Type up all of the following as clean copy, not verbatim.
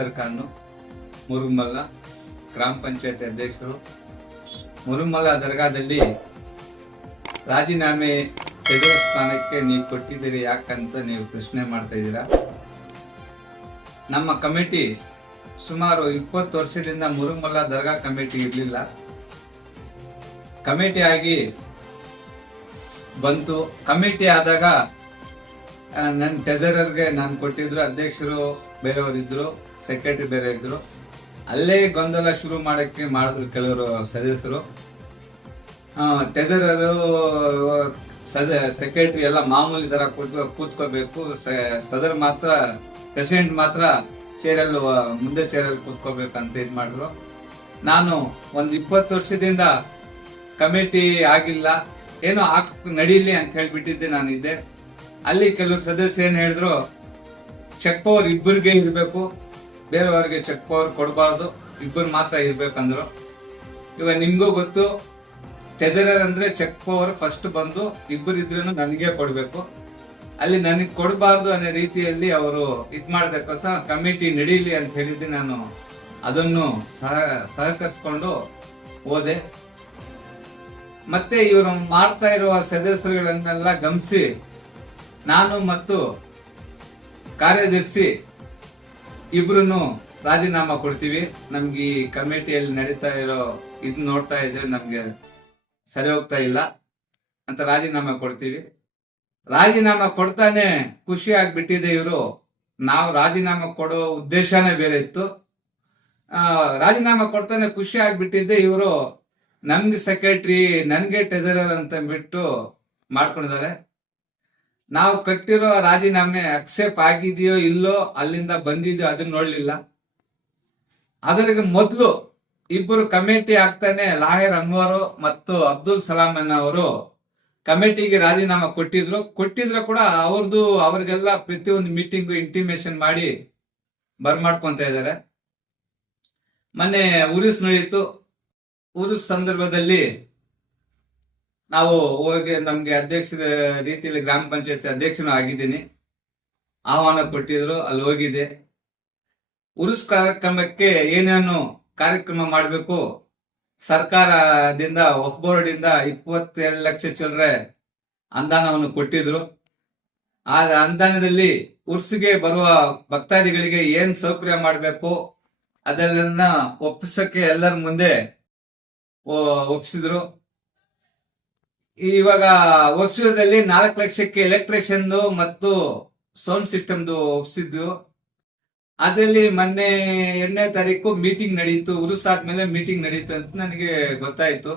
ಕೌಸರ್ ಖಾನ್, ಮುರುಮಲ್ಲ ಗ್ರಾಮ ಪಂಚಾಯತ್ ಅಧ್ಯಕ್ಷರು. ಮುರುಮಲ್ಲ ದರ್ಗಾದಲ್ಲಿ ರಾಜೀನಾಮೆ ತೆಗೆಯುವ ಸ್ಥಾನಕ್ಕೆ ನೀವು ಕೊಟ್ಟಿದ್ದೀರಿ ಯಾಕಂತ ನೀವು ಪ್ರಶ್ನೆ ಮಾಡ್ತಾ ಇದ್ದೀರಾ. ನಮ್ಮ ಕಮಿಟಿ ಸುಮಾರು 20 ವರ್ಷದಿಂದ ಮುರುಮಲ್ಲ ದರ್ಗಾ ಕಮಿಟಿ ಇರಲಿಲ್ಲ. ಕಮಿಟಿ ಆಗಿ ಬಂತು. ಕಮಿಟಿ ಆದಾಗ ನನ್ನ ಟ್ರೆಜರರ್ಗೆ ನಾನು ಕೊಟ್ಟಿದ್ರು, ಅಧ್ಯಕ್ಷರು ಬೇರೆಯವರಿದ್ರು, ಸೆಕ್ರೆಟರಿ ಬೇರೆ ಇದ್ರು. ಅಲ್ಲೇ ಗೊಂದಲ ಶುರು ಮಾಡಿದ್ರು ಕೆಲವರು ಸದಸ್ಯರು. ಟ್ರೆಜರರು ಸೆಕ್ರೆಟರಿ ಎಲ್ಲ ಮಾಮೂಲಿ ತರ ಕೂತ್ಕೋಬೇಕು, ಸದರ್ ಮಾತ್ರ ಪ್ರೆಸಿಡೆಂಟ್ ಮಾತ್ರ ಮುಂದೆ ಚೇರಲ್ಲಿ ಕೂತ್ಕೋಬೇಕಂತ ಇದು ಮಾಡಿದ್ರು. ನಾನು ಒಂದು 20 ವರ್ಷದಿಂದ ಕಮಿಟಿ ಆಗಿಲ್ಲ, ಏನೋ ನಡೀಲಿ ಅಂತ ಹೇಳ್ಬಿಟ್ಟಿದ್ದೆ ನಾನಿದ್ದೆ. ಅಲ್ಲಿ ಕೆಲವರು ಸದಸ್ಯರು ಏನ್ ಹೇಳಿದ್ರು, ಚೆಕ್ ಪವರ್ ಇಬ್ಬರಿಗೆ ಇರಬೇಕು, ಬೇರೆಯವ್ರಿಗೆ ಚೆಕ್ ಪವರ್ ಕೊಡಬಾರ್ದು, ಇಬ್ಬರು ಮಾತ್ರ ಇರ್ಬೇಕಂದ್ರು. ಇವಾಗ ನಿಮ್ಗೂ ಗೊತ್ತು, ಟ್ರೆಜರರ್ ಅಂದ್ರೆ ಚೆಕ್ ಪವರ್ ಫಸ್ಟ್ ಬಂದು ಇಬ್ಬರು ಇದ್ರೂ ನನಗೆ ಕೊಡ್ಬೇಕು. ಅಲ್ಲಿ ನನಗೆ ಕೊಡಬಾರ್ದು ಅನ್ನೋ ರೀತಿಯಲ್ಲಿ ಅವರು ಮಾಡೋದಕ್ಕೋಸ್ಕರ ಕಮಿಟಿ ನಡೀಲಿ ಅಂತ ಹೇಳಿದ್ದೆ. ನಾನು ಅದನ್ನು ಸಹಕರಿಸ್ಕೊಂಡು ಹೋದೆ. ಮತ್ತೆ ಇವರು ಮಾಡ್ತಾ ಇರುವ ಸದಸ್ಯರುಗಳನ್ನೆಲ್ಲ ಗಮನಿಸಿ ನಾನು ಮತ್ತು ಕಾರ್ಯದರ್ಶಿ ಇಬ್ರು ರಾಜೀನಾಮಾ ಕೊಡ್ತೀವಿ. ನಮ್ಗೆ ಈ ಕಮಿಟಿಯಲ್ಲಿ ನಡೀತಾ ಇರೋ ಇದು ನೋಡ್ತಾ ಇದ್ರೆ ನಮ್ಗೆ ಸರಿ ಹೋಗ್ತಾ ಇಲ್ಲ ಅಂತ ರಾಜೀನಾಮಾ ಕೊಡ್ತೀವಿ. ರಾಜೀನಾಮಾ ಕೊಡ್ತಾನೆ ಖುಷಿ ಆಗ್ಬಿಟ್ಟಿದೆ ಇವರು. ನಾವು ರಾಜೀನಾಮಾ ಕೊಡೋ ಉದ್ದೇಶನೇ ಬೇರೆ ಇತ್ತು. ರಾಜೀನಾಮಾ ಕೊಡ್ತಾನೆ ಖುಷಿ ಆಗ್ಬಿಟ್ಟಿದ್ದೆ ಇವರು ನಮ್ಗೆ ಸೆಕ್ರೆಟರಿ, ನನ್ಗೆ ಟ್ರೆಜರರ್ ಅಂತ ಬಿಟ್ಟು ಮಾಡ್ಕೊಂಡಿದ್ದಾರೆ. ನಾವು ಕಟ್ಟಿರೋ ರಾಜೀನಾಮೆ ಅಕ್ಸೆಪ್ಟ್ ಆಗಿದೆಯೋ ಇಲ್ಲೋ, ಅಲ್ಲಿಂದ ಬಂದಿದೆಯೋ ಅದನ್ನ ನೋಡ್ಲಿಲ್ಲ. ಅದರಿಗೆ ಮೊದಲು ಇಬ್ಬರು ಕಮಿಟಿ ಆಗ್ತಾನೆ ಲಾಯರ್ ಅನ್ವರ್ ಮತ್ತು ಅಬ್ದುಲ್ ಸಲಾಮನ್ ಅವರು ಕಮಿಟಿಗೆ ರಾಜೀನಾಮಾ ಕೊಟ್ಟಿದ್ರು ಕೂಡ ಅವ್ರಿಗೆಲ್ಲ ಪ್ರತಿಯೊಂದು ಮೀಟಿಂಗು ಇಂಟಿಮೇಷನ್ ಮಾಡಿ ಬರ್ಮಾಡ್ಕೊಂತ ಇದ್ದಾರೆ. ಮೊನ್ನೆ ಉರುಸ್ ನಡೀತು. ಉರುಸ್ ಸಂದರ್ಭದಲ್ಲಿ ನಾವು ಹೋಗಿ ನಮ್ಗೆ ಅಧ್ಯಕ್ಷರ ರೀತಿಯಲ್ಲಿ ಗ್ರಾಮ ಪಂಚಾಯತ್ ಅಧ್ಯಕ್ಷನೂ ಆಗಿದ್ದೀನಿ. ಆಹ್ವಾನ ಕೊಟ್ಟಿದ್ರು, ಅಲ್ಲಿ ಹೋಗಿದೆ. ಉರುಸ್ ಕಾರ್ಯಕ್ರಮಕ್ಕೆ ಏನೇನು ಕಾರ್ಯಕ್ರಮ ಮಾಡಬೇಕು, ಸರ್ಕಾರದಿಂದ ವಕ್ಫ್ ಬೋರ್ಡ್ ಇಂದ 22 ಲಕ್ಷ ಚಿಲ್ಲರೆ ಅನುದಾನವನ್ನು ಕೊಟ್ಟಿದ್ರು. ಆ ಅನುದಾನದಲ್ಲಿ ಉರ್ಸ್ಗೆ ಬರುವ ಭಕ್ತಾದಿಗಳಿಗೆ ಏನ್ ಸೌಕರ್ಯ ಮಾಡಬೇಕು ಅದೆಲ್ಲ ಒಪ್ಪಿಸಕ್ಕೆ ಎಲ್ಲರ ಮುಂದೆ ಒಪ್ಪಿಸಿದ್ರು. ಇವಾಗ ಒಪ್ಪಿಸೋದ್ರಲ್ಲಿ 4 ಲಕ್ಷಕ್ಕೆ ಎಲೆಕ್ಟ್ರಿಷಿಯನ್ ಮತ್ತು ಸೌಂಡ್ ಸಿಸ್ಟಮ್ದು ಒಪ್ಪಿಸಿದ್ರು. ಅದ್ರಲ್ಲಿ ಮೊನ್ನೆ 2ನೇ ತಾರೀಕು ಮೀಟಿಂಗ್ ನಡೀತು. ಉರುಸ್ ಆದ್ಮೇಲೆ ಮೀಟಿಂಗ್ ನಡೀತು ಅಂತ ನನಗೆ ಗೊತ್ತಾಯ್ತು.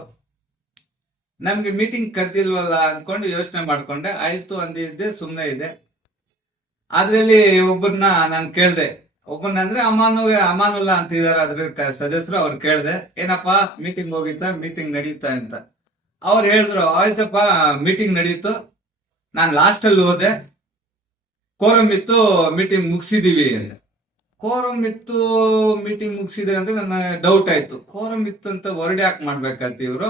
ನಮ್ಗೆ ಮೀಟಿಂಗ್ ಕರೆದಿಲ್ವಲ್ಲ ಅಂದ್ಕೊಂಡು ಯೋಚನೆ ಮಾಡ್ಕೊಂಡೆ. ಆಯ್ತು ಅಂದಿದ್ದೆ, ಸುಮ್ಮನೆ ಇದೆ. ಅದ್ರಲ್ಲಿ ಒಬ್ಬರನ್ನ ನಾನು ಕೇಳ್ದೆ. ಒಬ್ಬನಂದ್ರೆ ಅಮಾನುಲ್ಲಾ ಅಂತ ಇದಾರೆ ಅದ್ರ ಸದಸ್ಯರು. ಅವ್ರು ಕೇಳ್ದೆ, ಏನಪ್ಪಾ ಮೀಟಿಂಗ್ ಹೋಗಿತ್ತಾ, ಮೀಟಿಂಗ್ ನಡೀತಾ ಅಂತ. ಅವ್ರು ಹೇಳಿದ್ರು, ಆಯ್ತಪ್ಪ ಮೀಟಿಂಗ್ ನಡೀತು, ನಾನು ಲಾಸ್ಟ್ ಅಲ್ಲಿ ಹೋದೆ, ಕೋರಮ್ ಇತ್ತು, ಮೀಟಿಂಗ್ ಮುಗಿಸಿದೀವಿ ಅಂತ. ಕೋರಮ್ ಇತ್ತು, ಮೀಟಿಂಗ್ ಮುಗಿಸಿದ್ರೆ ಅಂತ ನನ್ನ ಡೌಟ್ ಆಯ್ತು. ಕೋರಮ್ ಇತ್ತು ಅಂತ ಹೊರಡಿ ಯಾಕೆ ಮಾಡ್ಬೇಕಂತ ಇವ್ರು.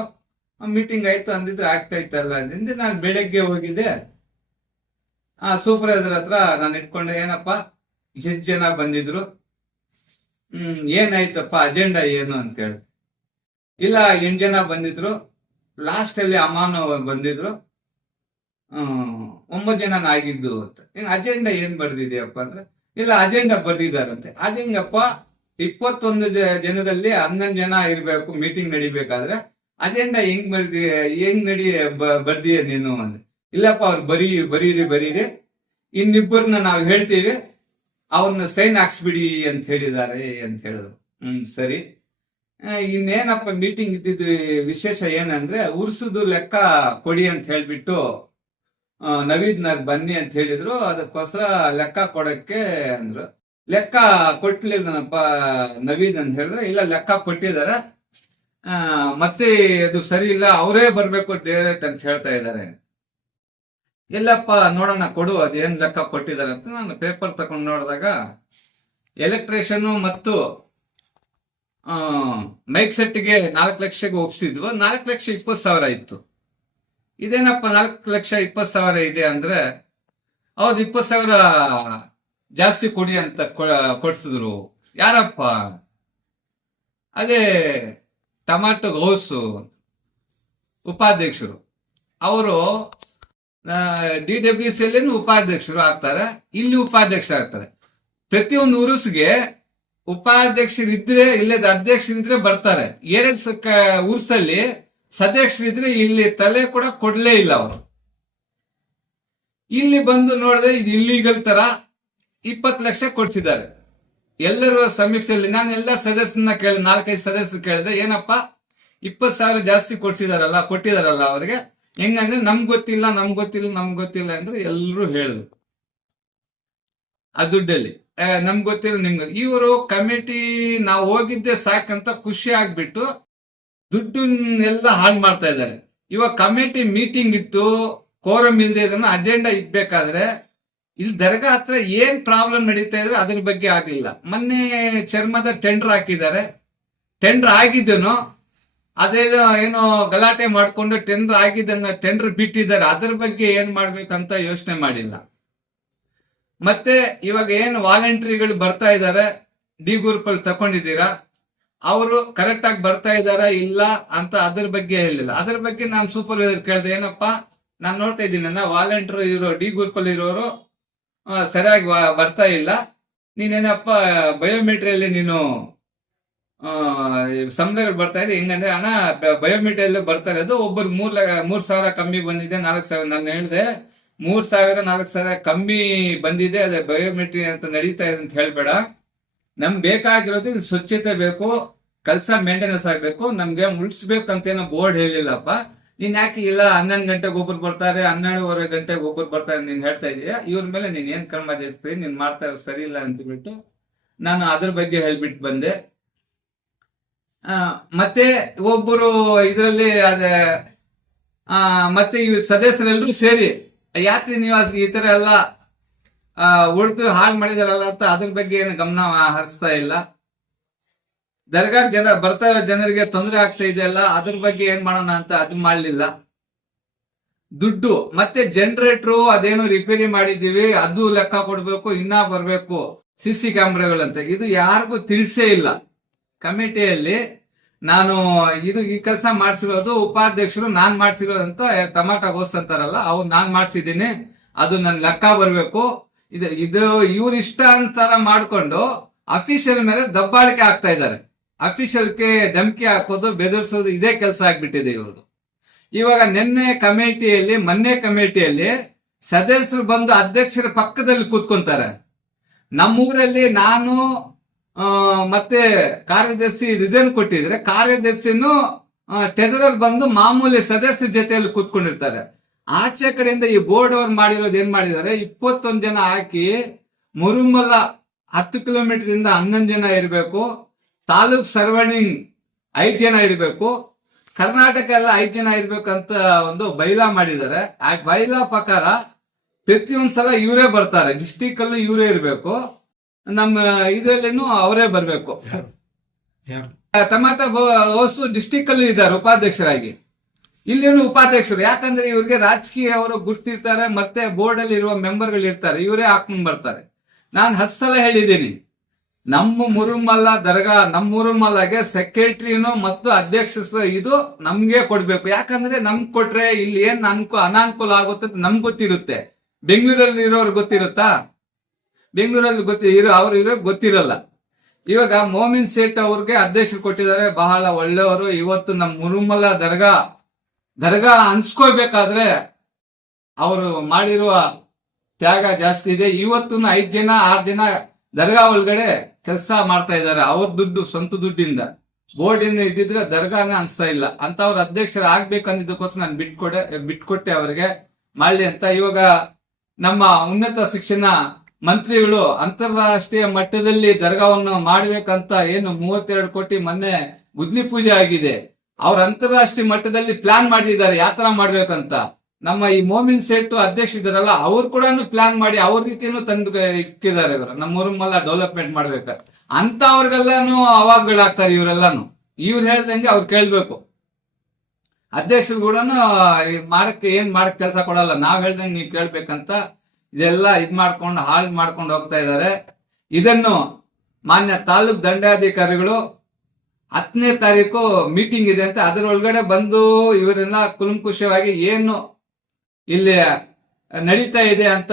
ಮೀಟಿಂಗ್ ಆಯ್ತು ಅಂದಿದ್ರೆ ಆಗ್ತಾ ಇತ್ತಲ್ಲ ಅಂದಿಂದ ನಾನು ಬೆಳಗ್ಗೆ ಹೋಗಿದ್ದೆ. ಸೂಪರ್ವೈಸರ್ ಹತ್ರ ನಾನು ಇಟ್ಕೊಂಡೆ, ಏನಪ್ಪ ಎಷ್ಟು ಜನ ಬಂದಿದ್ರು, ಏನಾಯ್ತಪ್ಪ ಅಜೆಂಡಾ ಏನು ಅಂತ ಹೇಳಿ. ಇಲ್ಲ 8 ಜನ ಬಂದಿದ್ರು, ಲಾಸ್ಟ್ ಅಲ್ಲಿ ಅಮಾನು ಬಂದಿದ್ರು, 9 ಜನ ಆಗಿದ್ದು ಅಂತ. ಅಜೆಂಡಾ ಏನ್ ಬರ್ದಿದ್ಯಪ್ಪ ಅಂದ್ರೆ, ಇಲ್ಲ ಅಜೆಂಡಾ ಬರ್ದಿದಾರಂತೆ. ಅದೇಂಗಪ್ಪ 21 ಜನದಲ್ಲಿ 11 ಜನ ಇರ್ಬೇಕು ಮೀಟಿಂಗ್ ನಡಿಬೇಕಾದ್ರೆ, ಅಜೆಂಡಾ ಹೆಂಗ್ ಬರ್ದಿಯ ನೀನು ಅಂದ್ರೆ. ಇಲ್ಲಪ್ಪ ಅವ್ರು ಬರೀರಿ, ಇನ್ನಿಬ್ಬರನ್ನ ನಾವು ಹೇಳ್ತೀವಿ, ಅವ್ರನ್ನ ಸೈನ್ ಹಾಕ್ಸ್ಬಿಡಿ ಅಂತ ಹೇಳಿದ್ದಾರೆ ಅಂತ ಹೇಳಿದ್ರು. ಸರಿ. ಇನ್ನೇನಪ್ಪ ಮೀಟಿಂಗ್ ಇದ್ದಿದ್ದು ವಿಶೇಷ ಏನಂದ್ರೆ, ಉರ್ಸುದು ಲೆಕ್ಕ ಕೊಡಿ ಅಂತ ಹೇಳ್ಬಿಟ್ಟು ನವೀದ್ನಾಗ್ ಬನ್ನಿ ಅಂತ ಹೇಳಿದ್ರು. ಅದಕ್ಕೋಸ್ಕರ ಲೆಕ್ಕ ಕೊಡಕ್ಕೆ ಅಂದ್ರು. ಲೆಕ್ಕ ಕೊಟ್ಲಿಲ್ಲನಪ್ಪ ನವೀದ್ ಅಂತ ಹೇಳಿದ್ರೆ, ಇಲ್ಲ ಲೆಕ್ಕ ಕೊಟ್ಟಿದ್ದಾರೆ, ಮತ್ತೆ ಅದು ಸರಿ ಇಲ್ಲ, ಅವರೇ ಬರ್ಬೇಕು ಡೈರೆಕ್ಟ್ ಅಂತ ಹೇಳ್ತಾ ಇದ್ದಾರೆ. ಇಲ್ಲಪ್ಪ ನೋಡೋಣ ಕೊಡು, ಅದೇನ್ ಲೆಕ್ಕ ಕೊಟ್ಟಿದ್ದಾರೆ ಅಂತ ನಾನು ಪೇಪರ್ ತಗೊಂಡು ನೋಡಿದಾಗ ಎಲೆಕ್ಟ್ರಿಷಿಯನ್ ಮತ್ತು ಮೈಕ್ ಸೆಟ್ಗೆ 4 ಲಕ್ಷಕ್ಕೆ ಒಪ್ಸಿದ್ವು. 4,20,000 ಇತ್ತು. ಇದೇನಪ್ಪ 4,20,000 ಇದೆ ಅಂದ್ರೆ, ಹೌದು 20,000 ಜಾಸ್ತಿ ಕೊಡಿ ಅಂತ ಕೊಡ್ಸಿದ್ರು. ಯಾರಪ್ಪ? ಅದೇ ಟೊಮ್ಯಾಟೊ ಹೌಸು ಉಪಾಧ್ಯಕ್ಷರು. ಅವರು DWC ಉಪಾಧ್ಯಕ್ಷರು ಆಗ್ತಾರೆ, ಇಲ್ಲಿ ಉಪಾಧ್ಯಕ್ಷ ಆಗ್ತಾರೆ. ಪ್ರತಿಯೊಂದು ಉರುಸ್ಗೆ ಉಪಾಧ್ಯಕ್ಷರಿದ್ರೆ ಇಲ್ಲದ ಅಧ್ಯಕ್ಷರಿದ್ರೆ ಬರ್ತಾರೆ. ಎರಡು ಉರ್ಸಲ್ಲಿ ಸದಸ್ಯರಿದ್ರೆ ಇಲ್ಲಿ ತಲೆ ಕೂಡ ಕೊಡ್ಲೇ ಇಲ್ಲ ಅವರು. ಇಲ್ಲಿ ಬಂದು ನೋಡಿದ್ರೆ ಇದು ಇಲ್ಲಿಗಲ್ ತರ 20 ಲಕ್ಷ ಕೊಡ್ಸಿದ್ದಾರೆ. ಎಲ್ಲರೂ ಸಮೀಕ್ಷೆಯಲ್ಲಿ ನಾನು ಎಲ್ಲ ಸದಸ್ಯರನ್ನ ಕೇಳಿದೆ, 4-5 ಸದಸ್ಯರು ಕೇಳಿದೆ, ಏನಪ್ಪ 20,000 ಜಾಸ್ತಿ ಕೊಟ್ಟಿದಾರಲ್ಲ ಅವ್ರಿಗೆ, ಹೆಂಗಂದ್ರೆ ನಮ್ಗೆ ಗೊತ್ತಿಲ್ಲ ಅಂದ್ರೆ ಎಲ್ಲರೂ ಹೇಳಿದ್ರು ಆ ದುಡ್ಡಲ್ಲಿ ನಮ್ಗೆ ಗೊತ್ತಿಲ್ಲ ನಿಮ್ಗೆ. ಇವರು ಕಮಿಟಿ ನಾವು ಹೋಗಿದ್ದೆ ಸಾಕಂತ ಖುಷಿ ಆಗ್ಬಿಟ್ಟು ದುಡ್ಡನ್ನೆಲ್ಲ ಹಾಳು ಮಾಡ್ತಾ ಇದ್ದಾರೆ. ಇವಾಗ ಕಮಿಟಿ ಮೀಟಿಂಗ್ ಇತ್ತು, ಕೋರಂ ಇಲ್ಲದೆ ಇದನ್ನ ಅಜೆಂಡಾ ಇಡ್ಬೇಕಾದ್ರೆ ಇಲ್ಲಿ ದರ್ಗಾ ಹತ್ರ ಏನ್ ಪ್ರಾಬ್ಲಮ್ ನಡೀತಾ ಇದ್ರೆ ಅದ್ರ ಬಗ್ಗೆ ಆಗ್ಲಿಲ್ಲ. ಮೊನ್ನೆ ಚರ್ಮದ ಟೆಂಡರ್ ಹಾಕಿದ್ದಾರೆ, ಟೆಂಡರ್ ಆಗಿದ್ದನು ಏನೋ ಗಲಾಟೆ ಮಾಡ್ಕೊಂಡು ಟೆಂಡರ್ ಬಿಟ್ಟಿದ್ದಾರೆ, ಅದ್ರ ಬಗ್ಗೆ ಏನ್ ಮಾಡ್ಬೇಕಂತ ಯೋಚನೆ ಮಾಡಿಲ್ಲ. ಮತ್ತೆ ಇವಾಗ ಏನು ವಾಲಂಟ್ರಿಗಳು ಬರ್ತಾ ಇದ್ದಾರೆ, ಡಿ ಗ್ರೂಪ್ ಅಲ್ಲಿ ತಕೊಂಡಿದ್ದೀರಾ, ಅವರು ಕರೆಕ್ಟ್ ಆಗಿ ಬರ್ತಾ ಇದಾರ ಇಲ್ಲ ಅಂತ ಅದ್ರ ಬಗ್ಗೆ ಹೇಳಿಲ್ಲ. ಅದ್ರ ಬಗ್ಗೆ ನಾನು ಸೂಪರ್ವೈಸರ್ ಕೇಳಿದೆ, ಏನಪ್ಪಾ ನಾನು ನೋಡ್ತಾ ಇದ್ದೀನಿ ವಾಲಂಟಿಯರ್ ಇರೋ ಡಿ ಗ್ರೂಪ್ ಅಲ್ಲಿ ಇರೋರು ಸರಿಯಾಗಿ ಬರ್ತಾ ಇಲ್ಲ, ನೀನೇನಪ್ಪ ಬಯೋಮೆಟ್ರಿಯಲ್ಲಿ ನೀನು ಸಂಬಳಗಳು ಬರ್ತಾ ಇದೆ, ಹೆಂಗಂದ್ರೆ ಹಣ ಬಯೋಮೆಟ್ರಿಯಲ್ಲಿ ಬರ್ತಾ ಇರೋದು ಒಬ್ಬರು 3,000 ಕಮ್ಮಿ ಬಂದಿದೆ, 4,000 ನಾನು ಹೇಳಿದೆ 3,000 4,000 ಕಮ್ಮಿ ಬಂದಿದೆ, ಅದೇ ಬಯೋಮೆಟ್ರಿ ಅಂತ ನಡೀತಾ ಇದೆ ಅಂತ ಹೇಳ್ಬೇಡ. ನಮ್ಗೆ ಬೇಕಾಗಿರೋದು ಇಲ್ಲಿ ಸ್ವಚ್ಛತೆ ಬೇಕು, ಕೆಲಸ ಮೇಂಟೆನೆನ್ಸ್ ಆಗ್ಬೇಕು, ನಮ್ಗೆ ಉಳಿಸ್ಬೇಕಂತೇನೋ ಬೋರ್ಡ್ ಹೇಳಿಲ್ಲಪ್ಪ. ನೀನ್ ಯಾಕೆ ಇಲ್ಲ 11 ಗಂಟೆಗೆ ಒಬ್ಬರು ಬರ್ತಾರೆ, 12:30 ಗಂಟೆಗೆ ಒಬ್ಬರು ಬರ್ತಾರೆ ನೀನ್ ಹೇಳ್ತಾ ಇದೀಯ, ಇವ್ರ ಮೇಲೆ ನೀನ್ ಏನ್ ಕ್ರಮ ಜರುಗಿಸ್ತೀವಿ, ನೀನ್ ಮಾಡ್ತಾ ಸರಿ ಇಲ್ಲ ಅಂತ ಬಿಟ್ಟು ನಾನು ಅದ್ರ ಬಗ್ಗೆ ಹೇಳ್ಬಿಟ್ಟು ಬಂದೆ. ಮತ್ತೆ ಒಬ್ಬರು ಇದರಲ್ಲಿ ಅದೇ ಮತ್ತೆ ಈ ಸದಸ್ಯರೆಲ್ಲರೂ ಸೇರಿ ಯಾತ್ರಿ ನಿವಾಸ ಈ ತರ ಎಲ್ಲ ಉಳಿದು ಹಾಳು ಮಾಡಿದಾರಲ್ಲ ಅಂತ ಅದ್ರ ಬಗ್ಗೆ ಏನು ಗಮನ ಹರಿಸ್ತಾ ಇಲ್ಲ. ದರ್ಗಾಗ್ ಬರ್ತಾ ಇರೋ ಜನರಿಗೆ ತೊಂದರೆ ಆಗ್ತಾ ಇದೆಯಲ್ಲ, ಅದ್ರ ಬಗ್ಗೆ ಏನ್ ಮಾಡೋಣ ಅಂತ ಅದು ಮಾಡ್ಲಿಲ್ಲ. ದುಡ್ಡು ಮತ್ತೆ ಜನರೇಟರ್ ಅದೇನೋ ರಿಪೇರಿ ಮಾಡಿದೀವಿ, ಅದು ಲೆಕ್ಕ ಕೊಡ್ಬೇಕು, ಇನ್ನ ಬರ್ಬೇಕು CC ಕ್ಯಾಮ್ರಾಗಳಂತೆ, ಇದು ಯಾರಿಗೂ ತಿಳಿಸೇ ಇಲ್ಲ. ಕಮಿಟಿಯಲ್ಲಿ ನಾನು ಈ ಕೆಲಸ ಮಾಡ್ಸಿರೋದು ಉಪಾಧ್ಯಕ್ಷರು ನಾನ್ ಮಾಡ್ಸಿರೋದಂತ ಟೊಮ್ಯಾಟೊ ಗೋಸ್ ಅಂತಾರಲ್ಲ, ಅವ್ರು ನಾನ್ ಮಾಡ್ಸಿದ್ದೀನಿ, ಅದು ನನ್ ಲೆಕ್ಕ ಬರ್ಬೇಕು. ಇದು ಇವ್ರ ಇಷ್ಟ ಅಂತಾರ ಮಾಡ್ಕೊಂಡು ಅಫಿಷಿಯಲ್ ಮೇಲೆ ದಬ್ಬಾಳಿಕೆ ಆಗ್ತಾ ಇದ್ದಾರೆ. ಅಫಿಷಿಯಲ್ಗೆ ಧಮಕಿ ಹಾಕೋದು, ಬೆದರಿಸೋದು ಇದೇ ಕೆಲಸ ಆಗ್ಬಿಟ್ಟಿದೆ ಇವ್ರದ್ದು. ಇವಾಗ ಮೊನ್ನೆ ಕಮಿಟಿಯಲ್ಲಿ ಸದಸ್ಯರು ಬಂದು ಅಧ್ಯಕ್ಷರ ಪಕ್ಕದಲ್ಲಿ ಕೂತ್ಕೊಂತಾರೆ. ನಮ್ಮೂರಲ್ಲಿ ನಾನು ಮತ್ತೆ ಕಾರ್ಯದರ್ಶಿ ರಿಸೈನ್ ಕೊಟ್ಟಿದ್ರೆ ಕಾರ್ಯದರ್ಶಿನೂ ಟೆದರರ್ ಬಂದು ಮಾಮೂಲಿ ಸದಸ್ಯರ ಜೊತೆಯಲ್ಲಿ ಕೂತ್ಕೊಂಡಿರ್ತಾರೆ. ಆಚೆ ಕಡೆಯಿಂದ ಈ ಬೋರ್ಡ್ ಅವ್ರು ಮಾಡಿರೋದು ಏನ್ ಮಾಡಿದ್ದಾರೆ, 21 ಜನ ಹಾಕಿ ಮುರುಮಲ 10 ಕಿಲೋಮೀಟರ್ ಇಂದ 11 ಜನ ಇರಬೇಕು, ತಾಲೂಕ್ ಸರ್ವಣಿಂಗ್ 5 ಜನ ಇರಬೇಕು, ಕರ್ನಾಟಕ ಎಲ್ಲ 5 ಜನ ಇರ್ಬೇಕಂತ ಒಂದು ಬೈಲಾ ಮಾಡಿದ್ದಾರೆ. ಆ ಬೈಲಾ ಪ್ರಕಾರ ಪ್ರತಿಯೊಂದ್ಸಲ ಇವರೇ ಬರ್ತಾರೆ, ಡಿಸ್ಟಿಕ್ ಅಲ್ಲೂ ಇವರೇ ಇರಬೇಕು, ನಮ್ಮ ಇದ್ರಲ್ಲೇನು ಅವರೇ ಬರ್ಬೇಕು. ಟೊಮ್ಯಾಟೊ ಹೌಸು ಡಿಸ್ಟಿಕ್ ಅಲ್ಲೂ ಇದ್ದಾರೆ ಉಪಾಧ್ಯಕ್ಷರಾಗಿ, ಇಲ್ಲೇನು ಉಪಾಧ್ಯಕ್ಷರು, ಯಾಕಂದ್ರೆ ಇವ್ರಿಗೆ ರಾಜಕೀಯ ಅವರು ಗುರ್ತಿರ್ತಾರೆ, ಮತ್ತೆ ಬೋರ್ಡ್ ಅಲ್ಲಿ ಇರುವ ಮೆಂಬರ್ಗಳು ಇರ್ತಾರೆ, ಇವರೇ ಹಾಕೊಂಡ್ ಬರ್ತಾರೆ. ನಾನು 10 ಸಲ ಹೇಳಿದ್ದೀನಿ, ನಮ್ಮ ಮುರುಮಲ್ಲ ದರ್ಗಾ, ನಮ್ಮ ಮುರುಮಲ್ಲಗೆ ಸೆಕ್ರೆಟರಿನು ಮತ್ತು ಅಧ್ಯಕ್ಷ ಇದು ನಮ್ಗೆ ಕೊಡ್ಬೇಕು. ಯಾಕಂದ್ರೆ ನಮ್ಗೆ ಕೊಟ್ರೆ ಇಲ್ಲಿ ಏನ್ ಅನಾನುಕೂಲ ಆಗುತ್ತೆ ಅಂತ ನಮ್ಗೆ ಗೊತ್ತಿರುತ್ತೆ. ಬೆಂಗಳೂರಲ್ಲಿ ಇರೋರು ಗೊತ್ತಿರುತ್ತಾ? ಬೆಂಗಳೂರಲ್ಲಿ ಅವ್ರು ಇರೋ ಗೊತ್ತಿರಲ್ಲ. ಇವಾಗ ಮೋಮಿನ್ ಸೇಠ್ ಅವ್ರಿಗೆ ಅಧ್ಯಕ್ಷರು ಕೊಟ್ಟಿದ್ದಾರೆ, ಬಹಳ ಒಳ್ಳೆಯವರು. ಇವತ್ತು ನಮ್ಮ ಮುರುಮಲ್ಲ ದರ್ಗಾ ಅನ್ಸ್ಕೋಬೇಕಾದ್ರೆ ಅವರು ಮಾಡಿರುವ ತ್ಯಾಗ ಜಾಸ್ತಿ ಇದೆ. ಇವತ್ತು 5 ಜನ 6 ಜನ ದರ್ಗಾ ಒಳಗಡೆ ಕೆಲಸ ಮಾಡ್ತಾ ಇದ್ದಾರೆ, ಅವ್ರ ದುಡ್ಡು, ಸ್ವಂತ ದುಡ್ಡಿಂದ. ಬೋರ್ಡ್ ಇಂದ ಇದ್ದಿದ್ರೆ ದರ್ಗಾನ ಅನ್ಸ್ತಾ ಇಲ್ಲ ಅಂತ. ಅವ್ರ ಅಧ್ಯಕ್ಷರು ಆಗ್ಬೇಕಂದಿದ್ದಕ್ಕೋಸ್ಕರ ನಾನು ಬಿಟ್ಕೊಟ್ಟೆ ಅವರಿಗೆ ಮಾಡ್ಲಿ ಅಂತ. ಇವಾಗ ನಮ್ಮ ಉನ್ನತ ಶಿಕ್ಷಣ ಮಂತ್ರಿಗಳು ಅಂತಾರಾಷ್ಟ್ರೀಯ ಮಟ್ಟದಲ್ಲಿ ದರ್ಗಾವನ್ನು ಮಾಡ್ಬೇಕಂತ ಏನು 32 ಕೋಟಿ ಮೊನ್ನೆ ಗುದ್ಲಿ ಪೂಜೆ ಆಗಿದೆ, ಅವ್ರ ಅಂತಾರಾಷ್ಟ್ರೀಯ ಮಟ್ಟದಲ್ಲಿ ಪ್ಲಾನ್ ಮಾಡಿದ್ದಾರೆ ಯಾವ ತರ ಮಾಡ್ಬೇಕಂತ. ನಮ್ಮ ಈ ಮೋಮಿನ್ ಸೇಠ್ ಅಧ್ಯಕ್ಷ ಇದಾರಲ್ಲ, ಅವ್ರು ಕೂಡ ಪ್ಲಾನ್ ಮಾಡಿ ಅವ್ರ ರೀತಿಯನ್ನು ತಂದು ಇಕ್ಕಿದ್ದಾರೆ. ಇವರು ನಮ್ಮ ಮುರುಮಲ್ಲ ಡೆವಲಪ್ಮೆಂಟ್ ಮಾಡ್ಬೇಕ ಅಂತ ಅವ್ರಿಗೆಲ್ಲಾನು ಅವಾಜ್ಗಳಾಗ್ತಾರೆ ಇವರೆಲ್ಲಾನು. ಇವ್ರು ಹೇಳ್ದಂಗೆ ಅವ್ರು ಕೇಳ್ಬೇಕು. ಅಧ್ಯಕ್ಷರು ಕೂಡ ಏನ್ ಮಾಡಕ್ ಕೆಲಸ ಕೊಡಲ್ಲ, ನಾವ್ ಹೇಳ್ದಂಗೆ ನೀವ್ ಕೇಳ್ಬೇಕಂತ ಇದೆಲ್ಲ ಹಾಳು ಮಾಡ್ಕೊಂಡು ಹೋಗ್ತಾ ಇದ್ದಾರೆ. ಇದನ್ನು ಮಾನ್ಯ ತಾಲೂಕ್ ದಂಡಾಧಿಕಾರಿಗಳು 10ನೇ ತಾರೀಕು ಮೀಟಿಂಗ್ ಇದೆ ಅಂತ ಅದರೊಳಗಡೆ ಬಂದು ಇವರೆಲ್ಲ ಕುಲಂಕುಷವಾಗಿ ಏನು ಇಲ್ಲಿ ನಡೀತಾ ಇದೆ ಅಂತ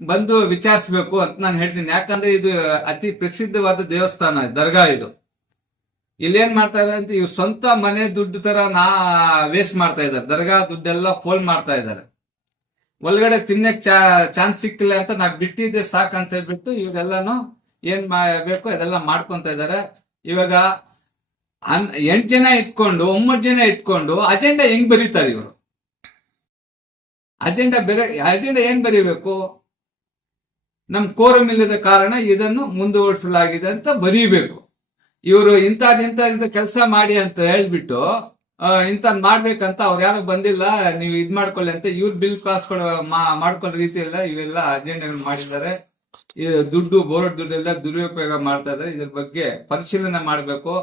ಬಂದು ವಿಚಾರಿಸಬೇಕು ಅಂತ ನಾನು ಹೇಳ್ತೀನಿ. ಯಾಕಂದ್ರೆ ಇದು ಅತಿ ಪ್ರಸಿದ್ಧವಾದ ದೇವಸ್ಥಾನ, ದರ್ಗಾ ಇದು. ಇಲ್ಲೇನ್ ಮಾಡ್ತಾ ಇದಾರೆ ಅಂತ ಇವ್ರು ಸ್ವಂತ ಮನೆ ದುಡ್ಡು ತರ ವೇಸ್ಟ್ ಮಾಡ್ತಾ ಇದಾರೆ. ದರ್ಗಾ ದುಡ್ಡೆಲ್ಲ ಫೋಲ್ ಮಾಡ್ತಾ ಇದಾರೆ. ಒಳಗಡೆ ತಿನ್ನಕ್ ಚಾನ್ಸ್ ಸಿಕ್ಕಿಲ್ಲ ಅಂತ ನಾವ್ ಬಿಟ್ಟಿದ್ದೆ ಸಾಕಂತ ಹೇಳ್ಬಿಟ್ಟು ಇವರೆಲ್ಲಾನು ಏನ್ ಬೇಕು ಅದೆಲ್ಲ ಮಾಡ್ಕೊಂತ ಇದಾರೆ. ಇವಾಗ 8 ಜನ ಇಟ್ಕೊಂಡು 9 ಜನ ಇಟ್ಕೊಂಡು ಅಜೆಂಡಾ ಹೆಂಗ್ ಬರೀತಾರೆ ಇವರು? ಅಜೆಂಡಾ ಏನ್ ಬರೀಬೇಕು? ನಮ್ ಕೋರಂ ಇಲ್ಲದ ಕಾರಣ ಇದನ್ನು ಮುಂದುವರಿಸಲಾಗಿದೆ ಅಂತ ಬರೀಬೇಕು. ಇವರು ಇಂಥ ಕೆಲಸ ಮಾಡಿ ಅಂತ ಹೇಳ್ಬಿಟ್ಟು ಇಂಥದ್ ಮಾಡ್ಬೇಕಂತ ಅವ್ರು ಯಾರು ಬಂದಿಲ್ಲ, ನೀವು ಇದ್ ಮಾಡ್ಕೊಳ್ಳಿ ಅಂತ ಇವ್ರ ಬಿಲ್ ಪಾಸ್ ಮಾಡ್ಕೊಳ್ಳೋ ರೀತಿ ಎಲ್ಲ ಇವೆಲ್ಲ ಅಜೆಂಡಾಗಳು ಮಾಡಿದ್ದಾರೆ. ದುಡ್ಡು ಬೋರ್ಡ್ ದುಡ್ಡೆಲ್ಲ ದುರುಪಯೋಗ ಮಾಡ್ತಾ ಇದ್ದಾರೆ. ಇದ್ರ ಬಗ್ಗೆ ಪರಿಶೀಲನೆ ಮಾಡ್ಬೇಕು.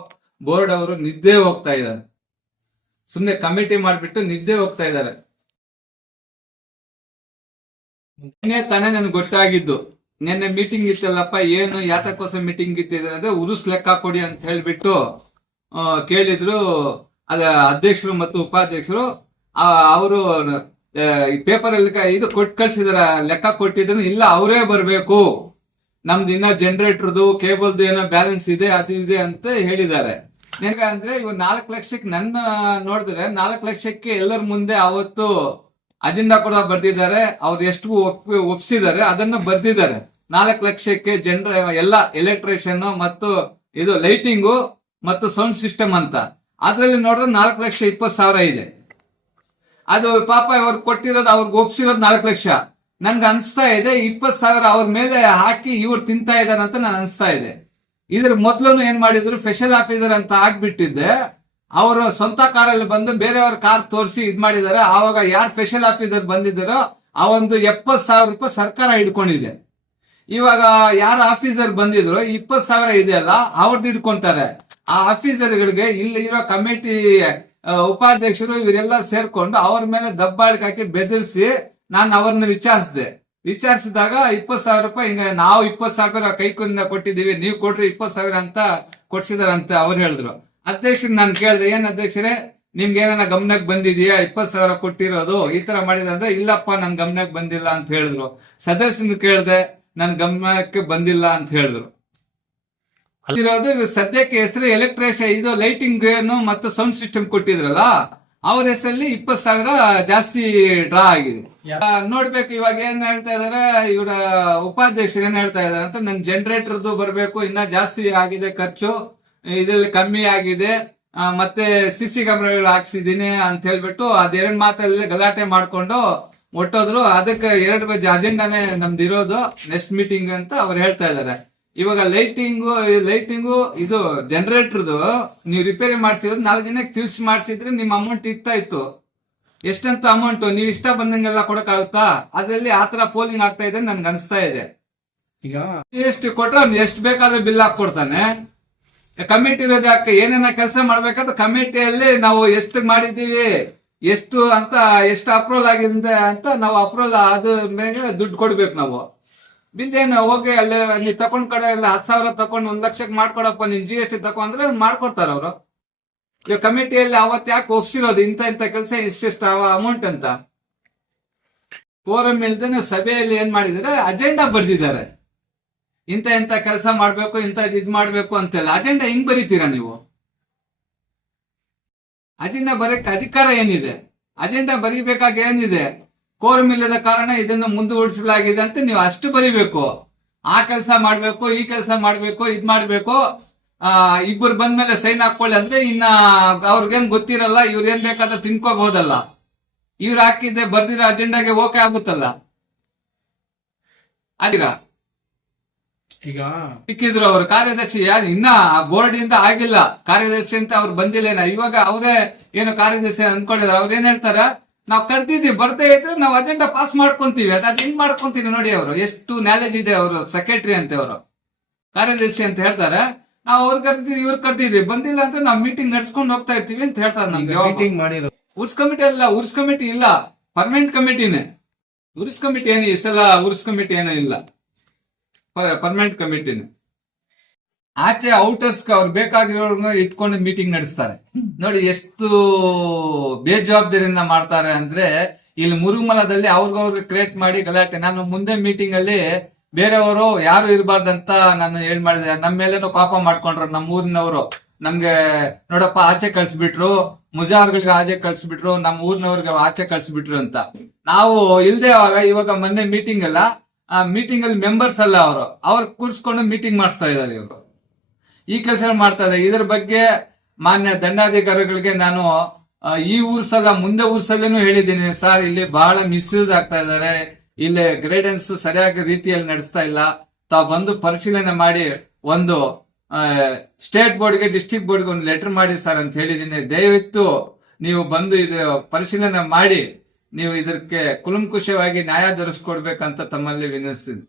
ಬೋರ್ಡ್ ಅವರು ನಿದ್ದೆ ಹೋಗ್ತಾ ಇದ್ದಾರೆ, ಸುಮ್ನೆ ಕಮಿಟಿ ಮಾಡ್ಬಿಟ್ಟು ನಿದ್ದೆ ಹೋಗ್ತಾ ಇದ್ದಾರೆ. ತಾನೇ ನನ್ಗೆ ಗೊತ್ತಾಗಿದ್ದು, ನಿನ್ನೆ ಮೀಟಿಂಗ್ ಇತ್ತಲ್ಲಪ್ಪ, ಏನು ಯಾತಕ್ಕೋಸ್ಕರ ಮೀಟಿಂಗ್ ಇತ್ತಿದ್ರೆ ಅಂದ್ರೆ ಉರುಸ್ ಲೆಕ್ಕ ಕೊಡಿ ಅಂತ ಹೇಳ್ಬಿಟ್ಟು ಕೇಳಿದ್ರು. ಅದ ಅಧ್ಯಕ್ಷರು ಮತ್ತು ಉಪಾಧ್ಯಕ್ಷರು ಅವರು ಪೇಪರ್ ಅಲ್ಲಿ ಇದು ಕೊಟ್ಟು ಕಳ್ಸಿದಾರ, ಲೆಕ್ಕ ಕೊಟ್ಟಿದ್ರು. ಇಲ್ಲ, ಅವರೇ ಬರ್ಬೇಕು, ನಮ್ದು ಇನ್ನ ಜನರೇಟರ್ದು ಕೇಬಲ್ದು ಏನೋ ಬ್ಯಾಲೆನ್ಸ್ ಇದೆ ಅದು ಇದೆ ಅಂತ ಹೇಳಿದ್ದಾರೆ. ಅಂದ್ರೆ ಇವ್ 4 ಲಕ್ಷಕ್ಕೆ ನನ್ನ ನೋಡಿದ್ರೆ 4 ಲಕ್ಷಕ್ಕೆ ಎಲ್ಲರ ಮುಂದೆ ಅವತ್ತು ಅಜೆಂಡಾ ಕೂಡ ಬರ್ದಿದ್ದಾರೆ. ಅವ್ರು ಎಷ್ಟು ಒಪ್ಸಿದ್ದಾರೆ ಅದನ್ನ ಬರ್ದಿದ್ದಾರೆ. 4 ಲಕ್ಷಕ್ಕೆ ಜನರ ಎಲ್ಲ ಎಲೆಕ್ಟ್ರಿಷಿಯನ್ ಮತ್ತು ಇದು ಲೈಟಿಂಗು ಮತ್ತು ಸೌಂಡ್ ಸಿಸ್ಟಮ್ ಅಂತ. ಅದ್ರಲ್ಲಿ ನೋಡಿದ್ರೆ 4,20,000 ಇದೆ. ಅದು ಪಾಪ ಅವ್ರು ಕೊಟ್ಟಿರೋದು, ಅವ್ರಿಗೆ ಒಪ್ಸಿರೋದು 4 ಲಕ್ಷ. ನನ್ಗೆ ಅನ್ಸ್ತಾ ಇದೆ 20,000 ಅವ್ರ ಮೇಲೆ ಹಾಕಿ ಇವ್ರು ತಿಂತಾ ಇದಾರೆ ಅಂತ ನನ್ ಅನ್ಸ್ತಾ ಇದೆ. ಇದ್ರ ಮೊದ್ಲು ಏನ್ ಮಾಡಿದ್ರು, ಸ್ಪೆಷಲ್ ಆಫೀಸರ್ ಅಂತ ಆಗ್ಬಿಟ್ಟಿದ್ದೆ. ಅವರು ಸ್ವಂತ ಕಾರಲ್ಲಿ ಬಂದು ಬೇರೆಯವ್ರ ಕಾರ್ ತೋರಿಸಿ ಇದ್ ಮಾಡಿದ್ದಾರೆ. ಆವಾಗ ಯಾರು ಸ್ಪೆಷಲ್ ಆಫೀಸರ್ ಬಂದಿದ್ದಾರೋ ಆ ಒಂದು 70,000 ರೂಪಾಯಿ ಸರ್ಕಾರ ಹಿಡ್ಕೊಂಡಿದೆ. ಇವಾಗ ಯಾರು ಆಫೀಸರ್ ಬಂದಿದ್ರು 20,000 ಇದೆಯಲ್ಲ ಅವ್ರದ್ದು ಹಿಡ್ಕೊಂತಾರೆ. ಆ ಆಫೀಸರ್ಗಳಿಗೆ ಇಲ್ಲಿ ಇರೋ ಕಮಿಟಿ ಉಪಾಧ್ಯಕ್ಷರು ಇವರೆಲ್ಲ ಸೇರ್ಕೊಂಡು ಅವ್ರ ಮೇಲೆ ದಬ್ಬಾಳಿಕೆ ಹಾಕಿ ಬೆದರಿಸಿ ನಾನು ಅವ್ರನ್ನ ವಿಚಾರಿಸಿದಾಗ 20,000 ರೂಪಾಯಿ ಹಿಂಗ ನಾವು 20,000 ಕೈಕೊಂಡಿಂದ ಕೊಟ್ಟಿದ್ದೀವಿ, ನೀವು ಕೊಟ್ರಿ 20,000 ಅಂತ ಕೊಡ್ಸಿದಾರಂತ ಅವ್ರು ಹೇಳಿದ್ರು. ಅಧ್ಯಕ್ಷರಿಗೆ ನಾನು ಕೇಳಿದೆ, ಏನ್ ಅಧ್ಯಕ್ಷರೇ ನಿಮ್ಗೆ ಏನಾರ ಗಮನಕ್ಕೆ ಬಂದಿದೆಯಾ 20,000 ಕೊಟ್ಟಿರೋದು ಈ ತರ ಮಾಡಿದ್ರೆ? ಇಲ್ಲಪ್ಪ ನನ್ ಗಮನಕ್ಕೆ ಬಂದಿಲ್ಲ ಅಂತ ಹೇಳಿದ್ರು. ಸದಸ್ಯನ ಕೇಳಿದೆ, ನನ್ ಗಮನಕ್ಕೆ ಬಂದಿಲ್ಲ ಅಂತ ಹೇಳಿದ್ರು. ಸದ್ಯಕ್ಕೆ ಹೆಸರು ಎಲೆಕ್ಟ್ರಿಷಿಯನ್ ಇದು ಲೈಟಿಂಗ್ ಮತ್ತು ಸೌಂಡ್ ಸಿಸ್ಟಮ್ ಕೊಟ್ಟಿದ್ರಲ್ಲ ಅವ್ರ ಹೆಸರಲ್ಲಿ 20,000 ಜಾಸ್ತಿ ಡ್ರಾ ಆಗಿದೆ. ನೋಡ್ಬೇಕು ಇವಾಗ ಏನ್ ಹೇಳ್ತಾ ಇದಾರೆ ಇವರ ಉಪಾಧ್ಯಕ್ಷರು, ಏನ್ ಹೇಳ್ತಾ ಇದಾರೆ ಅಂತ, ನನ್ ಜನರೇಟರ್ದು ಬರ್ಬೇಕು, ಇನ್ನ ಜಾಸ್ತಿ ಆಗಿದೆ ಖರ್ಚು, ಇದ್ರಲ್ಲಿ ಕಮ್ಮಿ ಆಗಿದೆ, ಮತ್ತೆ ಸಿಸಿ ಕ್ಯಾಮ್ರಾಗಳು ಹಾಕ್ಸಿದೀನಿ ಅಂತ ಹೇಳ್ಬಿಟ್ಟು ಅದೆರಡು ಮಾತಲ್ಲಿ ಗಲಾಟೆ ಮಾಡ್ಕೊಂಡು ಒಟ್ಟೋದ್ರು. ಅದಕ್ಕೆ 2 ಅಜೆಂಡಾನೇ ನಮ್ದು ಇರೋದು ನೆಕ್ಸ್ಟ್ ಮೀಟಿಂಗ್ ಅಂತ ಅವ್ರು ಹೇಳ್ತಾ ಇದಾರೆ. ಇವಾಗ ಲೈಟಿಂಗು ಇದು ಜನರೇಟರ್ದು ನೀವು ರಿಪೇರಿ ಮಾಡ್ತಿರೋದು 4 ಜನಕ್ಕೆ ತಿಳಿಸಿ ಮಾಡ್ಸಿದ್ರೆ ನಿಮ್ ಅಮೌಂಟ್ ಇತ್ತು. ಎಷ್ಟಂತ ಅಮೌಂಟ್ ನೀವು ಇಷ್ಟ ಬಂದಂಗೆಲ್ಲ ಕೊಡಕ್ಕಾಗುತ್ತಾ? ಅದ್ರಲ್ಲಿ ಆತರ ಪೋಲಿಂಗ್ ಆಗ್ತಾ ಇದೆ ನನ್ಗೆ ಅನ್ಸ್ತಾ ಇದೆ. ಈಗ ಎಷ್ಟು ಕೊಟ್ರೆ ಎಷ್ಟು ಬೇಕಾದ್ರೆ ಬಿಲ್ ಹಾಕೊಡ್ತಾನೆ. ಕಮಿಟಿ ಇರೋದು ಯಾಕೆ? ಏನೇನ ಕೆಲಸ ಮಾಡ್ಬೇಕಾದ್ರೆ ಕಮಿಟಿಯಲ್ಲಿ ನಾವು ಎಷ್ಟು ಮಾಡಿದೀವಿ, ಎಷ್ಟು ಅಂತ, ಎಷ್ಟು ಅಪ್ರೂವಲ್ ಆಗಿದೆ ಅಂತ ನಾವು ಅಪ್ರೂವಲ್ ಅದ್ರ ಮೇಲೆ ದುಡ್ಡು ಕೊಡ್ಬೇಕು ನಾವು. ಬಿಲ್ ಏನು ಹೋಗಿ ಅಲ್ಲಿ ನೀ ತಕೊಂಡ್ ಕಡೆ ಎಲ್ಲ 10,000 ತಕೊಂಡ್ 1 ಲಕ್ಷಕ್ಕೆ ಮಾಡ್ಕೊಡಪ್ಪ ನೀನ್ GST ತಕೊಂಡ್ರೆ ಮಾಡ್ಕೊಡ್ತಾರ ಅವರು. ಈಗ ಕಮಿಟಿಯಲ್ಲಿ ಅವತ್ತು ಯಾಕೆ ಒಪ್ಸಿರೋದು ಇಂತ ಕೆಲಸ ಇಷ್ಟಿಷ್ಟು ಅಮೌಂಟ್ ಅಂತ? ಕೋರಂ ಇಲ್ದೇನೆ ಸಭೆಯಲ್ಲಿ ಏನ್ ಮಾಡಿದಾರೆ, ಅಜೆಂಡಾ ಬರ್ದಿದ್ದಾರೆ. ಇಂತ ಕೆಲಸ ಮಾಡ್ಬೇಕು, ಇದ್ ಮಾಡ್ಬೇಕು ಅಂತೆಲ್ಲ. ಅಜೆಂಡಾ ಹೆಂಗ್ ಬರೀತೀರಾ ನೀವು? ಅಜೆಂಡಾ ಬರಕ್ಕೆ ಅಧಿಕಾರ ಏನಿದೆ? ಅಜೆಂಡಾ ಬರೀಬೇಕಾಗ ಏನಿದೆ? ಕೋರಂ ಇಲ್ಲದ ಕಾರಣ ಇದನ್ನು ಮುಂದುವರಿಸಲಾಗಿದೆ ಅಂತ ನೀವು ಅಷ್ಟು ಬರೀಬೇಕು. ಆ ಕೆಲಸ ಮಾಡ್ಬೇಕು, ಈ ಕೆಲಸ ಮಾಡ್ಬೇಕು, ಇದ್ ಮಾಡ್ಬೇಕು. ಇಬ್ಬರು ಬಂದ್ಮೇಲೆ ಸೈನ್ ಹಾಕೊಳ್ಳಿ ಅಂದ್ರೆ ಇನ್ನ ಅವ್ರಿಗೇನ್ ಗೊತ್ತಿರಲ್ಲ, ಇವ್ರ ಏನ್ ಬೇಕಾದ್ರೆ ತಿನ್ಕೋಬಹುದಲ್ಲ. ಇವ್ರು ಹಾಕಿದ್ದೆ ಬರ್ದಿರೋ ಅಜೆಂಡಾಗೆ ಓಕೆ ಆಗುತ್ತಲ್ಲ. ಅದಿರ ಈಗ ಸಿಕ್ಕಿದ್ರು ಅವ್ರ ಕಾರ್ಯದರ್ಶಿ, ಯಾರು ಇನ್ನ ಬೋರ್ಡ್ ಇಂದ ಆಗಿಲ್ಲ, ಕಾರ್ಯದರ್ಶಿ ಅಂತ ಅವ್ರು ಬಂದಿಲ್ಲ. ಇವಾಗ ಅವರೇ ಏನು ಕಾರ್ಯದರ್ಶಿ ಅನ್ಕೊಂಡಿದ್ರು. ಅವ್ರ ಏನ್ ಹೇಳ್ತಾರ, ನಾವ್ ಕರ್ತಿದ್ವಿ, ಬರ್ತಾ ಇದ್ರೆ ನಾವು ಅಜೆಂಡಾ ಪಾಸ್ ಮಾಡ್ಕೊಂತೀವಿ. ಅದ್ ಹೆಂಗ್ ಮಾಡ್ಕೊಂತೀವಿ ನೋಡಿ. ಅವರು ಎಷ್ಟು ನಾಲೆಜ್ ಇದೆ, ಅವರು ಸೆಕ್ರೆಟರಿ ಅಂತ, ಅವರು ಕಾರ್ಯದರ್ಶಿ ಅಂತ ಹೇಳ್ತಾರೆ. ನಾವು ಅವ್ರು ಕರ್ತಿದ್ವಿ, ಇವ್ರು ಕರ್ತಿದ್ವಿ, ಬಂದಿಲ್ಲ ಅಂದ್ರೆ ನಾವು ಮೀಟಿಂಗ್ ನಡ್ಸ್ಕೊಂಡು ಹೋಗ್ತಾ ಇರ್ತೀವಿ ಅಂತ ಹೇಳ್ತಾರೆ. ನಮ್ಗೆ ಉರ್ಸ್ ಕಮಿಟಿ ಅಲ್ಲ, ಉರ್ಸ್ ಕಮಿಟಿ ಇಲ್ಲ, ಪರ್ಮನೆಂಟ್ ಕಮಿಟಿನೇ. ಉರ್ಸ್ ಕಮಿಟಿ ಏನು ಈ ಸಲ ಉರ್ಸ್ ಕಮಿಟಿ ಏನೋ ಇಲ್ಲ, ಪರ್ಮನೆಂಟ್ ಕಮಿಟಿನೇ. ಆಚೆ ಔಟರ್ಸ್ ಅವ್ರು ಬೇಕಾಗಿರೋರ್ನ ಇಟ್ಕೊಂಡು ಮೀಟಿಂಗ್ ನಡೆಸ್ತಾರೆ. ನೋಡಿ ಎಷ್ಟು ಬೇಜವಾಬ್ದಾರಿಯಿಂದ ಮಾಡ್ತಾರೆ ಅಂದ್ರೆ, ಇಲ್ಲಿ ಮುರುಮಲದಲ್ಲಿ ಅವ್ರಿಗವ್ರಿಗೆ ಕ್ರಿಯೇಟ್ ಮಾಡಿ ಗಲಾಟೆ. ನಾನು ಮುಂದೆ ಮೀಟಿಂಗ್ ಅಲ್ಲಿ ಬೇರೆಯವರು ಯಾರು ಇರಬಾರ್ದಂತ ನಾನು ಮಾಡಿದೆ. ನಮ್ಮ ಮೇಲೇನು ಪಾಪ ಮಾಡ್ಕೊಂಡ್ರು ನಮ್ಮ ಊರಿನವರು. ನಮ್ಗೆ ನೋಡಪ್ಪ ಆಚೆ ಕಳ್ಸಿಬಿಟ್ರು, ಮುಜಾರ್ಗಳಿಗೆ ಆಚೆ ಕಳ್ಸಿಬಿಟ್ರು, ನಮ್ಮ ಊರಿನವ್ರಿಗೆ ಆಚೆ ಕಳ್ಸಿಬಿಟ್ರು ಅಂತ. ನಾವು ಇಲ್ದೇ ಇವಾಗ ಮೊನ್ನೆ ಮೀಟಿಂಗ್ ಅಲ್ಲ, ಆ ಮೀಟಿಂಗ್ ಅಲ್ಲಿ ಮೆಂಬರ್ಸ್ ಅಲ್ಲ ಅವ್ರು ಕೂರಿಸ್ಕೊಂಡು ಮೀಟಿಂಗ್ ಮಾಡಿಸ್ತಾ ಇದಾರೆ ಇವರು. ಈ ಕೆಲಸ ಮಾಡ್ತಾ ಇದೆ. ಇದ್ರ ಬಗ್ಗೆ ಮಾನ್ಯ ದಂಡಾಧಿಕಾರಿಗಳಿಗೆ ನಾನು ಈ ಊರ್ಸಲ್ಲ ಮುಂದೆ ಊರ್ಸಲ್ಲೇನು ಹೇಳಿದ್ದೀನಿ, ಸರ್ ಇಲ್ಲಿ ಬಹಳ ಮಿಸ್ಯೂಸ್ ಆಗ್ತಾ ಇದಾರೆ, ಇಲ್ಲಿ ಗೈಡೆನ್ಸ್ ಸರಿಯಾಗಿ ರೀತಿಯಲ್ಲಿ ನಡೆಸ್ತಾ ಇಲ್ಲ, ತಾವು ಬಂದು ಪರಿಶೀಲನೆ ಮಾಡಿ ಒಂದು ಸ್ಟೇಟ್ ಬೋರ್ಡ್ಗೆ ಡಿಸ್ಟ್ರಿಕ್ಟ್ ಬೋರ್ಡ್ಗೆ ಒಂದು ಲೆಟರ್ ಮಾಡಿ ಸರ್ ಅಂತ ಹೇಳಿದ್ದೀನಿ. ದಯವಿಟ್ಟು ನೀವು ಬಂದು ಇದು ಪರಿಶೀಲನೆ ಮಾಡಿ ನೀವು ಇದಕ್ಕೆ ಕುಲಂಕುಷವಾಗಿ ನ್ಯಾಯ ದೊರಕಿಸ್ಕೊಡ್ಬೇಕಂತ ತಮ್ಮಲ್ಲಿ ವಿನಂತಿಸಿದ್ದೀನಿ.